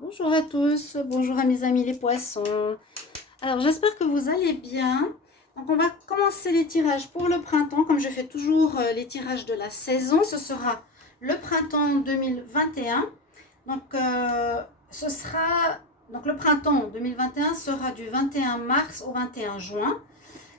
Bonjour à tous, bonjour à mes amis les poissons. Alors j'espère que vous allez bien. Donc on va commencer les tirages pour le printemps. Comme je fais toujours les tirages de la saison, ce sera le printemps 2021. Donc ce sera donc le printemps 2021 sera du 21 mars au 21 juin.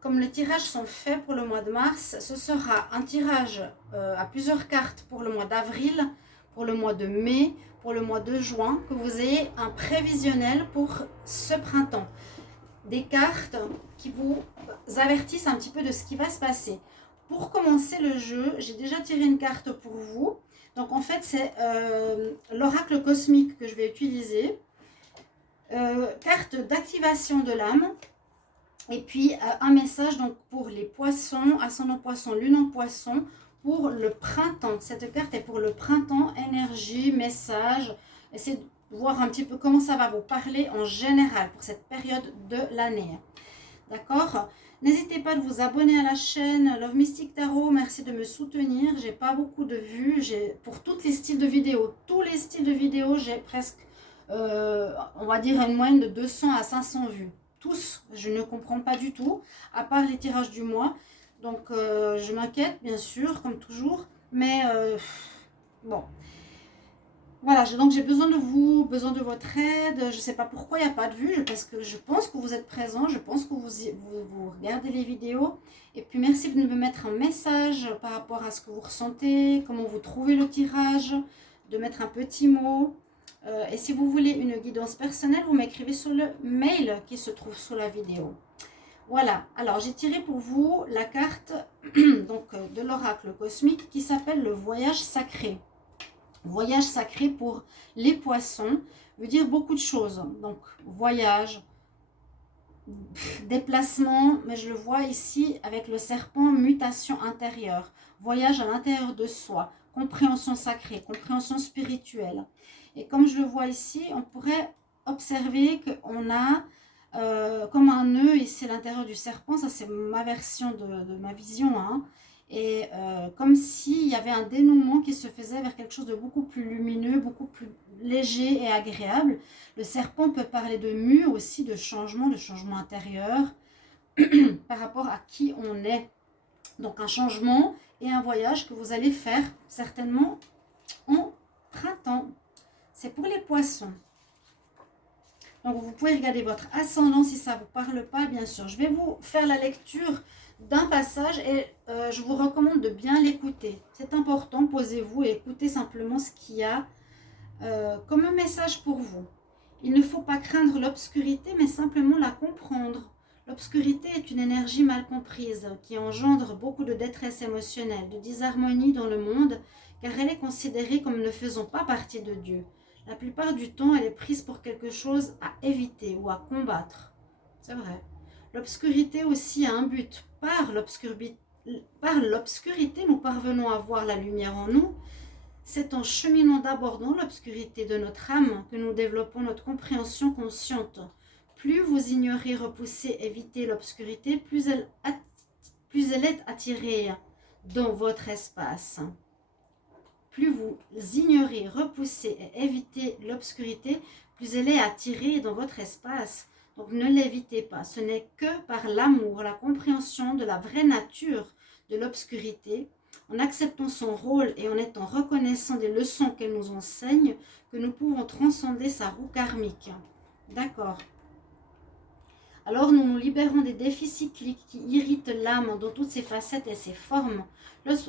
Comme les tirages sont faits pour le mois de mars, ce sera un tirage à plusieurs cartes pour le mois d'avril, pour le mois de mai, pour le mois de juin, que vous ayez un prévisionnel pour ce printemps. Des cartes qui vous avertissent un petit peu de ce qui va se passer. Pour commencer le jeu, j'ai déjà tiré une carte pour vous. Donc en fait, c'est l'oracle cosmique que je vais utiliser. Carte d'activation de l'âme. Et puis un message donc pour les poissons, ascendant poisson, lune en poisson, pour le printemps. Cette carte est pour le printemps, énergie, message. Essayez de voir un petit peu comment ça va vous parler en général pour cette période de l'année. D'accord? N'hésitez pas de vous abonner à la chaîne Love Mystic Tarot. Merci de me soutenir. J'ai pas beaucoup de vues. Pour tous les styles de vidéos. Tous les styles de vidéos, j'ai presque, on va dire, une moyenne de 200 à 500 vues. Tous, je ne comprends pas du tout, à part les tirages du mois. Donc, je m'inquiète, bien sûr, comme toujours. Mais, bon. Voilà, donc j'ai besoin de vous, besoin de votre aide. Je ne sais pas pourquoi il n'y a pas de vue, parce que je pense que vous êtes présents, je pense que vous regardez les vidéos. Et puis merci de me mettre un message par rapport à ce que vous ressentez, comment vous trouvez le tirage, de mettre un petit mot. Et si vous voulez une guidance personnelle, vous m'écrivez sur le mail qui se trouve sous la vidéo. Voilà, alors j'ai tiré pour vous la carte donc, de l'oracle cosmique qui s'appelle le voyage sacré. Voyage sacré pour les poissons veut dire beaucoup de choses. Donc, voyage, déplacement, mais je le vois ici avec le serpent, mutation intérieure. Voyage à l'intérieur de soi, compréhension sacrée, compréhension spirituelle. Et comme je le vois ici, on pourrait observer qu'on a comme un nœud ici à l'intérieur du serpent. Ça, c'est ma version de ma vision, hein. Et comme s'il y avait un dénouement qui se faisait vers quelque chose de beaucoup plus lumineux, beaucoup plus léger et agréable. Le serpent peut parler de mue aussi, de changement intérieur par rapport à qui on est. Donc un changement et un voyage que vous allez faire certainement en printemps. C'est pour les poissons. Donc vous pouvez regarder votre ascendant si ça ne vous parle pas, bien sûr. Je vais vous faire la lecture d'un passage et je vous recommande de bien l'écouter. C'est important, posez-vous et écoutez simplement ce qu'il y a comme un message pour vous. Il ne faut pas craindre l'obscurité, mais simplement la comprendre. L'obscurité est une énergie mal comprise qui engendre beaucoup de détresse émotionnelle, de disharmonie dans le monde, car elle est considérée comme ne faisant pas partie de Dieu. La plupart du temps, elle est prise pour quelque chose à éviter ou à combattre. C'est vrai. L'obscurité aussi a un but. Par l'obscurité, nous parvenons à voir la lumière en nous. C'est en cheminant d'abord dans l'obscurité de notre âme que nous développons notre compréhension consciente. Plus vous ignorez, repoussez, évitez l'obscurité, plus elle est attirée dans votre espace. Plus vous ignorez, repoussez et évitez l'obscurité, plus elle est attirée dans votre espace. Donc ne l'évitez pas. Ce n'est que par l'amour, la compréhension de la vraie nature de l'obscurité, en acceptant son rôle et en étant reconnaissant des leçons qu'elle nous enseigne, que nous pouvons transcender sa roue karmique. D'accord. Alors nous nous libérons des défis cycliques qui irritent l'âme dans toutes ses facettes et ses formes.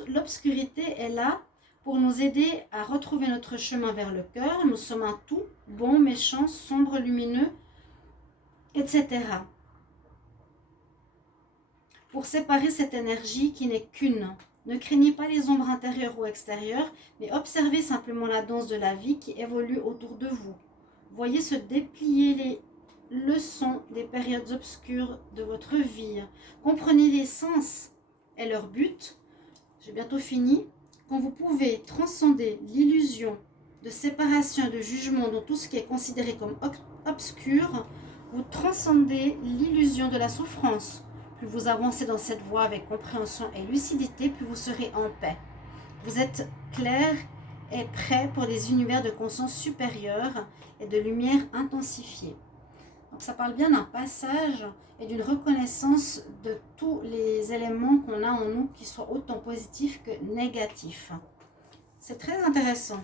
L'obscurité est là pour nous aider à retrouver notre chemin vers le cœur. Nous sommes un tout, bon, méchant, sombre, lumineux, etc. Pour séparer cette énergie qui n'est qu'une. Ne craignez pas les ombres intérieures ou extérieures, mais observez simplement la danse de la vie qui évolue autour de vous. Voyez se déplier les leçons des périodes obscures de votre vie. Comprenez les sens et leur but. J'ai bientôt fini. Quand vous pouvez transcender l'illusion de séparation et de jugement dans tout ce qui est considéré comme obscur, vous transcendez l'illusion de la souffrance. Plus vous avancez dans cette voie avec compréhension et lucidité, plus vous serez en paix. Vous êtes clair est prêt pour des univers de conscience supérieure et de lumière intensifiée. Donc ça parle bien d'un passage et d'une reconnaissance de tous les éléments qu'on a en nous qui soient autant positifs que négatifs. C'est très intéressant.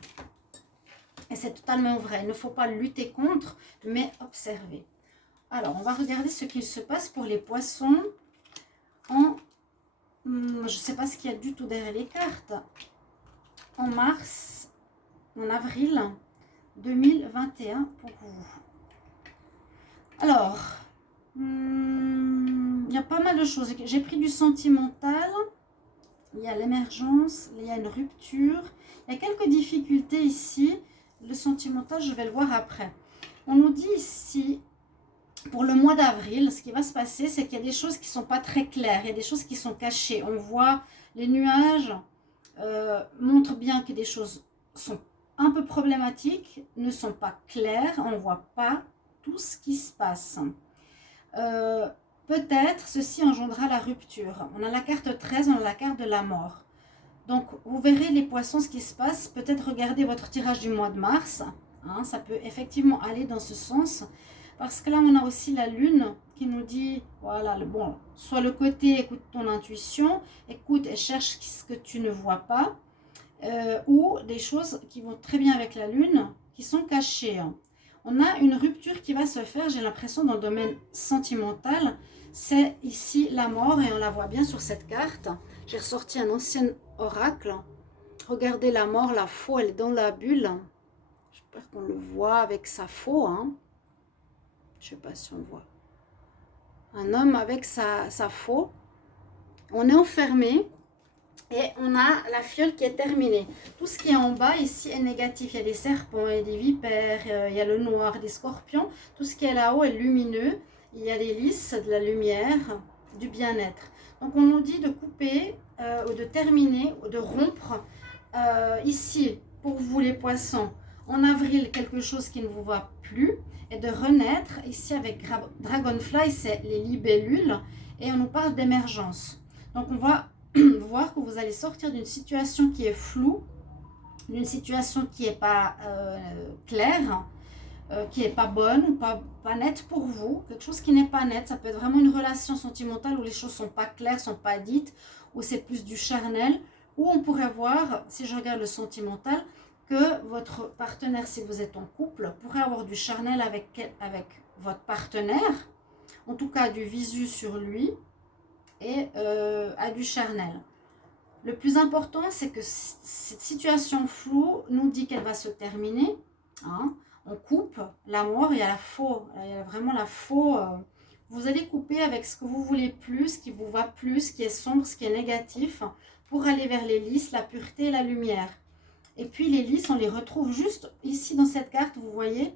Et c'est totalement vrai. Il ne faut pas lutter contre, mais observer. Alors, on va regarder ce qu'il se passe pour les poissons en... je ne sais pas ce qu'il y a du tout derrière les cartes. En mars, en avril 2021 pour vous. Alors, il y a pas mal de choses. J'ai pris du sentimental. Il y a l'émergence, il y a une rupture. Il y a quelques difficultés ici. Le sentimental, je vais le voir après. On nous dit ici, pour le mois d'avril, ce qui va se passer, c'est qu'il y a des choses qui ne sont pas très claires. Il y a des choses qui sont cachées. On voit les nuages montrent bien que des choses sont un peu problématiques, ne sont pas claires. On ne voit pas tout ce qui se passe. Peut-être ceci engendrera la rupture. On a la carte 13, on a la carte de la mort. Donc, vous verrez les poissons ce qui se passe. Peut-être regardez votre tirage du mois de mars. Hein, ça peut effectivement aller dans ce sens. Parce que là, on a aussi la lune qui nous dit, voilà, bon, soit le côté écoute ton intuition, écoute et cherche ce que tu ne vois pas. Ou des choses qui vont très bien avec la lune, qui sont cachées. On a une rupture qui va se faire, j'ai l'impression, dans le domaine sentimental. C'est ici la mort et on la voit bien sur cette carte. J'ai ressorti un ancien oracle. Regardez la mort, la faux, elle est dans la bulle. J'espère qu'on le voit avec sa faux. Hein. Je ne sais pas si on le voit. Un homme avec sa faux. On est enfermé et on a la fiole qui est terminée. Tout ce qui est en bas ici est négatif. Il y a des serpents, il y a des vipères, il y a le noir, des scorpions. Tout ce qui est là-haut est lumineux. Il y a les lys, de la lumière, du bien-être. Donc on nous dit de couper, ou de terminer, ou de rompre. Ici, pour vous les poissons, en avril, quelque chose qui ne vous va plus. Et de renaître, ici avec Dragonfly, c'est les libellules. Et on nous parle d'émergence. Donc on va voir que vous allez sortir d'une situation qui est floue, d'une situation qui n'est pas claire, qui n'est pas bonne ou pas nette pour vous, quelque chose qui n'est pas net. Ça peut être vraiment une relation sentimentale où les choses ne sont pas claires, ne sont pas dites, où c'est plus du charnel, où on pourrait voir, si je regarde le sentimental, que votre partenaire, si vous êtes en couple, pourrait avoir du charnel avec votre partenaire, en tout cas du visu sur lui, et à du charnel. Le plus important, c'est que cette situation floue nous dit qu'elle va se terminer. Hein. On coupe la mort, il y a la faux, il y a vraiment la faux. Vous allez couper avec ce que vous voulez plus, ce qui vous va plus, ce qui est sombre, ce qui est négatif, pour aller vers les lys, la pureté et la lumière. Et puis les lys, on les retrouve juste ici dans cette carte, vous voyez.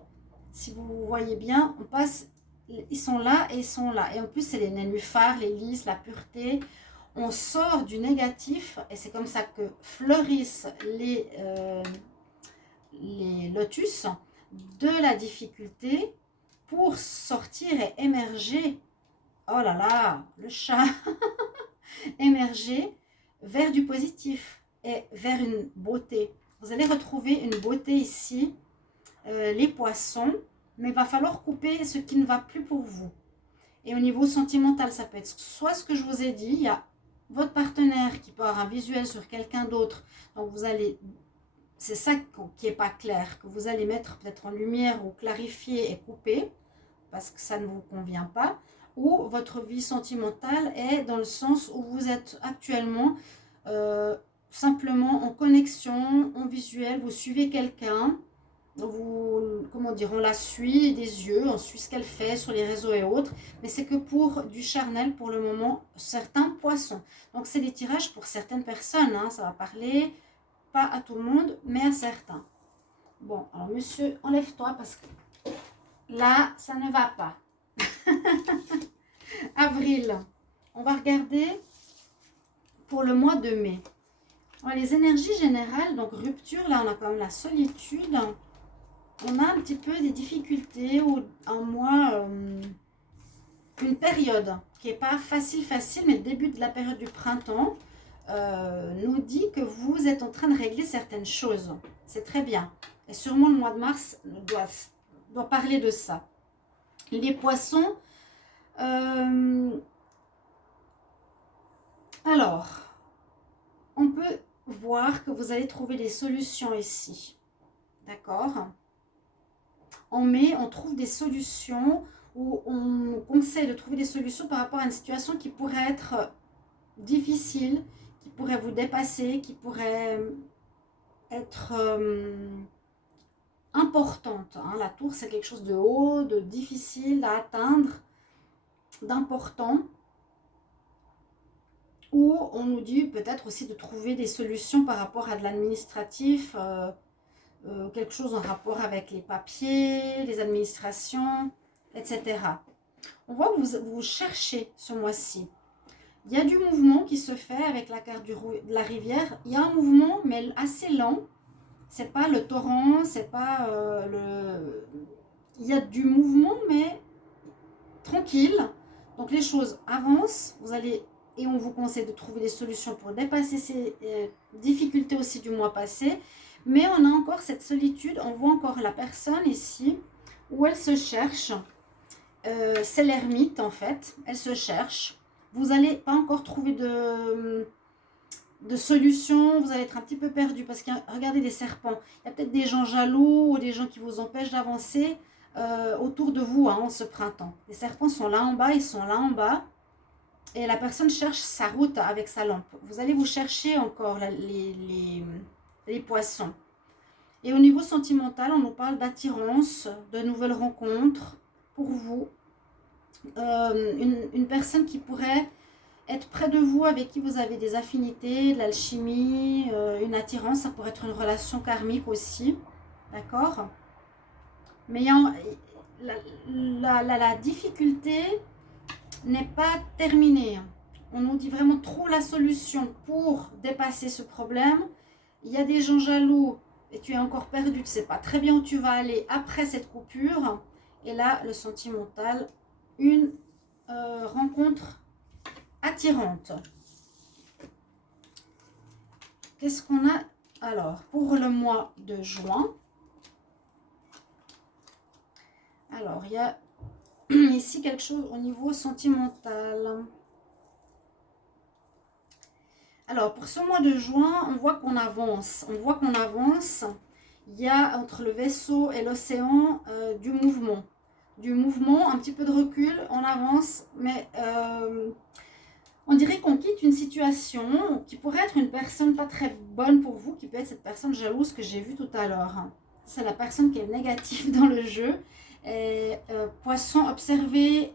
Si vous voyez bien, on passe, ils sont là et ils sont là. Et en plus, c'est les nénuphars, les lys, la pureté. On sort du négatif et c'est comme ça que fleurissent les lotus de la difficulté pour sortir et émerger. Oh là là, le chat émerger vers du positif et vers une beauté. Vous allez retrouver une beauté ici, les poissons, mais il va falloir couper ce qui ne va plus pour vous. Et au niveau sentimental, ça peut être soit ce que je vous ai dit, il y a votre partenaire qui peut avoir un visuel sur quelqu'un d'autre. Donc vous allez, c'est ça qui n'est pas clair, que vous allez mettre peut-être en lumière ou clarifier et couper, parce que ça ne vous convient pas. Ou votre vie sentimentale est dans le sens où vous êtes actuellement simplement en connexion, en visuel, vous suivez quelqu'un, comment dire, on la suit des yeux, on suit ce qu'elle fait sur les réseaux et autres, mais c'est que pour du charnel pour le moment, certains poissons. Donc c'est des tirages pour certaines personnes, hein, ça va parler pas à tout le monde, mais à certains. Bon, alors monsieur, enlève-toi parce que là, ça ne va pas. Avril, on va regarder pour le mois de mai. Alors, les énergies générales, donc rupture, là on a quand même la solitude. On a un petit peu des difficultés ou un mois, une période qui n'est pas facile, mais le début de la période du printemps. nous dit que vous êtes en train de régler certaines choses. C'est très bien. Et sûrement le mois de mars doit parler de ça. Les poissons, alors, on peut voir que vous allez trouver des solutions ici. D'accord? En mai, on trouve des solutions où on conseille de trouver des solutions par rapport à une situation qui pourrait être difficile, qui pourrait vous dépasser, qui pourrait être importante. Hein. La tour, c'est quelque chose de haut, de difficile à atteindre, d'important. Ou on nous dit peut-être aussi de trouver des solutions par rapport à de l'administratif, quelque chose en rapport avec les papiers, les administrations, etc. On voit que vous cherchez ce mois-ci. Il y a du mouvement qui se fait avec la carte de la rivière. Il y a un mouvement, mais assez lent. C'est pas le torrent, c'est pas Il y a du mouvement, mais tranquille. Donc les choses avancent. Vous allez... Et on vous conseille de trouver des solutions pour dépasser ces difficultés aussi du mois passé. Mais on a encore cette solitude. On voit encore la personne ici où elle se cherche. C'est l'ermite en fait. Elle se cherche. Vous n'allez pas encore trouver de solution. Vous allez être un petit peu perdu parce que regardez les serpents. Il y a peut-être des gens jaloux ou des gens qui vous empêchent d'avancer autour de vous en ce printemps. Les serpents sont là en bas. Ils sont là en bas. Et la personne cherche sa route avec sa lampe. Vous allez vous chercher encore les poissons. Et au niveau sentimental, on nous parle d'attirance, de nouvelles rencontres pour vous. Une personne qui pourrait être près de vous, avec qui vous avez des affinités, de l'alchimie, une attirance. Ça pourrait être une relation karmique aussi. D'accord? Mais la difficulté n'est pas terminée. On nous dit vraiment trop la solution pour dépasser ce problème. Il y a des gens jaloux et tu es encore perdu, tu ne sais pas très bien où tu vas aller après cette coupure. Et là, le sentimental, une rencontre attirante. Qu'est-ce qu'on a alors pour le mois de juin? Alors, il y a ici quelque chose au niveau sentimental. Alors, pour ce mois de juin, on voit qu'on avance. On voit qu'on avance. Il y a entre le vaisseau et l'océan du mouvement. Du mouvement, un petit peu de recul, on avance. Mais on dirait qu'on quitte une situation qui pourrait être une personne pas très bonne pour vous, qui peut être cette personne jalouse que j'ai vue tout à l'heure. C'est la personne qui est négative dans le jeu. Et, poisson, observez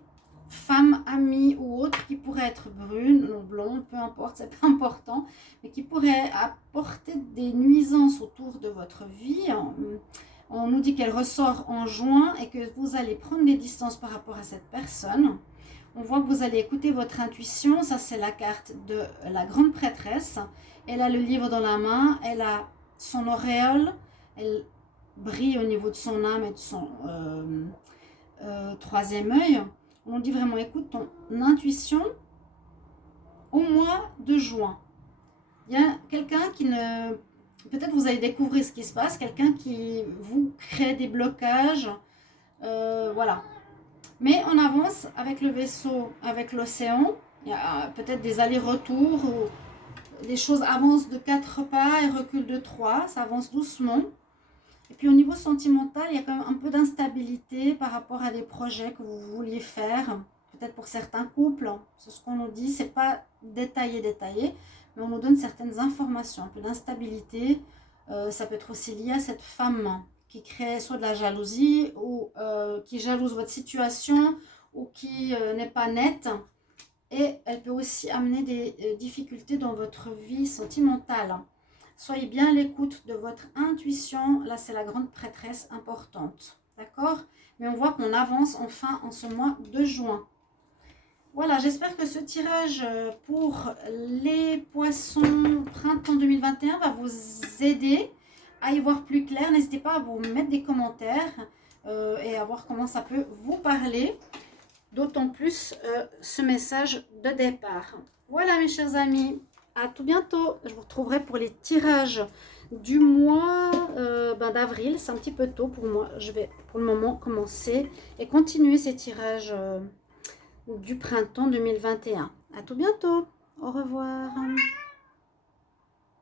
femme, amie ou autre qui pourrait être brune ou blonde, peu importe, c'est pas important, mais qui pourrait apporter des nuisances autour de votre vie. On nous dit qu'elle ressort en juin et que vous allez prendre des distances par rapport à cette personne. On voit que vous allez écouter votre intuition. Ça, c'est la carte de la grande prêtresse. Elle a le livre dans la main, elle a son auréole, elle brille au niveau de son âme et de son troisième œil. On dit vraiment, écoute ton intuition au mois de juin. Il y a quelqu'un qui ne... Peut-être vous allez découvrir ce qui se passe, quelqu'un qui vous crée des blocages. Voilà. Mais on avance avec le vaisseau, avec l'océan. Il y a peut-être des allers-retours où les choses avancent de 4 pas et reculent de 3. Ça avance doucement. Et puis au niveau sentimental, il y a quand même un peu d'instabilité par rapport à des projets que vous vouliez faire. Peut-être pour certains couples, c'est ce qu'on nous dit. C'est pas détaillé, mais on nous donne certaines informations. Un peu d'instabilité. Ça peut être aussi lié à cette femme qui crée soit de la jalousie ou qui jalouse votre situation ou qui n'est pas nette. Et elle peut aussi amener des difficultés dans votre vie sentimentale. Soyez bien à l'écoute de votre intuition. Là, c'est la grande prêtresse importante. D'accord? Mais on voit qu'on avance enfin en ce mois de juin. Voilà, j'espère que ce tirage pour les poissons printemps 2021 va vous aider à y voir plus clair. N'hésitez pas à vous mettre des commentaires et à voir comment ça peut vous parler. D'autant plus ce message de départ. Voilà mes chers amis. À tout bientôt. Je vous retrouverai pour les tirages du mois d'avril. C'est un petit peu tôt pour moi. Je vais pour le moment commencer et continuer ces tirages du printemps 2021. À tout bientôt. Au revoir.